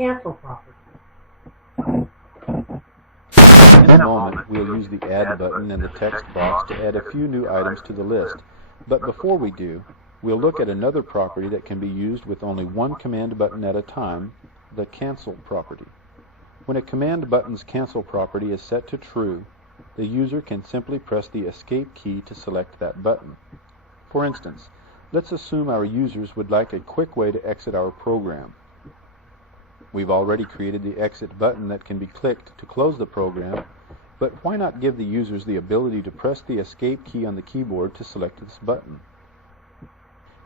cancel property? In a moment, we'll use the Add button in the text box to add a few new items to the list. But before we do, we'll look at another property that can be used with only one command button at a time, the Cancel property. When a command button's Cancel property is set to true, the user can simply press the Escape key to select that button. For instance, let's assume our users would like a quick way to exit our program. We've already created the Exit button that can be clicked to close the program, but why not give the users the ability to press the Escape key on the keyboard to select this button?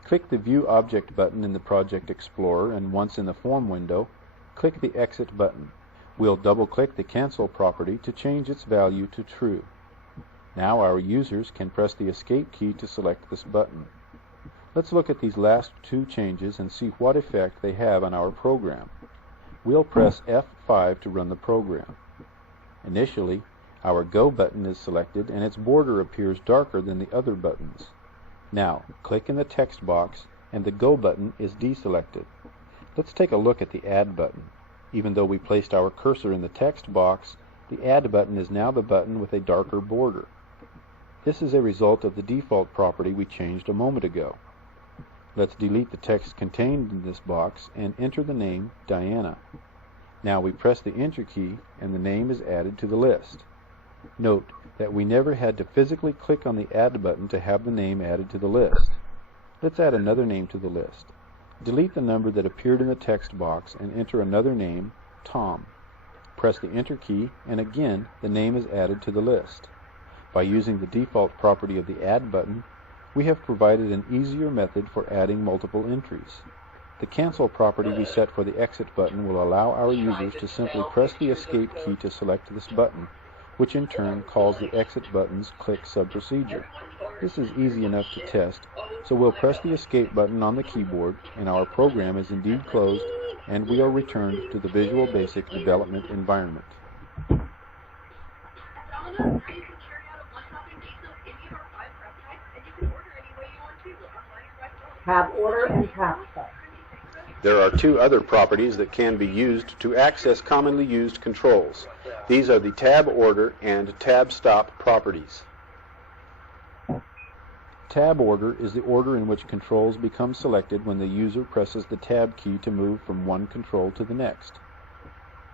Click the View Object button in the Project Explorer, and once in the Form window, click the Exit button. We'll double-click the Cancel property to change its value to true. Now our users can press the Escape key to select this button. Let's look at these last two changes and see what effect they have on our program. We'll press F5 to run the program. Initially, our Go button is selected and its border appears darker than the other buttons. Now, click in the text box and the Go button is deselected. Let's take a look at the Add button. Even though we placed our cursor in the text box, the Add button is now the button with a darker border. This is a result of the default property we changed a moment ago. Let's delete the text contained in this box and enter the name Diana. Now we press the Enter key and the name is added to the list. Note that we never had to physically click on the Add button to have the name added to the list. Let's add another name to the list. Delete the number that appeared in the text box and enter another name, Tom. Press the Enter key and again the name is added to the list. By using the default property of the Add button, we have provided an easier method for adding multiple entries. The Cancel property we set for the Exit button will allow our users to simply press the Escape key to select this button, which in turn calls the Exit button's click sub-procedure. This is easy enough to test, so we'll press the Escape button on the keyboard and our program is indeed closed and we are returned to the Visual Basic development environment. Tab order and tab set. There are two other properties that can be used to access commonly used controls. These are the Tab Order and Tab Stop properties. Tab Order is the order in which controls become selected when the user presses the Tab key to move from one control to the next.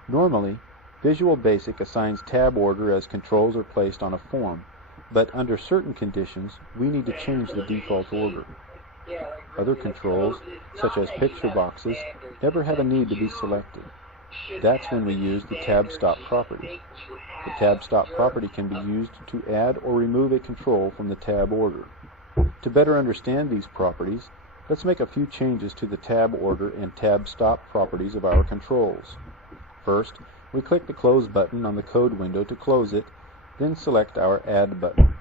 Normally, Visual Basic assigns Tab Order as controls are placed on a form, but under certain conditions, we need to change the default order. Other controls, such as picture boxes, never have a need to be selected. That's when we use the Tab Stop property. The Tab Stop property can be used to add or remove a control from the tab order. To better understand these properties, let's make a few changes to the Tab Order and Tab Stop properties of our controls. First, we click the Close button on the code window to close it, then select our Add button.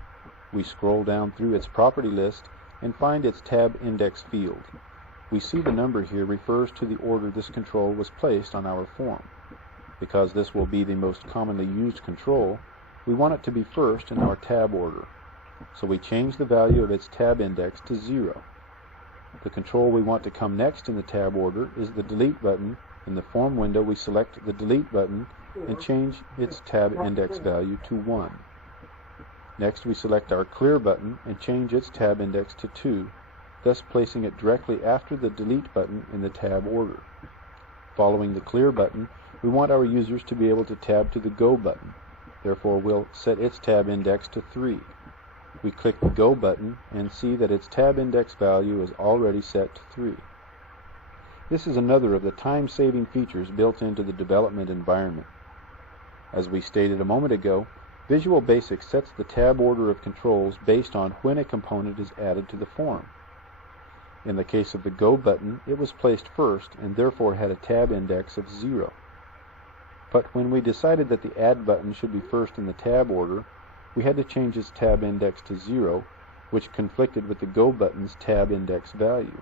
We scroll down through its property list and find its tab index field. We see the number here refers to the order this control was placed on our form. Because this will be the most commonly used control, we want it to be first in our tab order. So we change the value of its tab index to 0. The control we want to come next in the tab order is the Delete button. In the form window, we select the Delete button and change its tab index value to 1. Next, we select our Clear button and change its tab index to 2, thus placing it directly after the Delete button in the tab order. Following the Clear button, we want our users to be able to tab to the Go button. Therefore, we'll set its tab index to 3. We click the Go button and see that its tab index value is already set to 3. This is another of the time-saving features built into the development environment. As we stated a moment ago, Visual Basic sets the tab order of controls based on when a component is added to the form. In the case of the Go button, it was placed first and therefore had a tab index of 0. But when we decided that the Add button should be first in the tab order, we had to change its tab index to 0, which conflicted with the Go button's tab index value.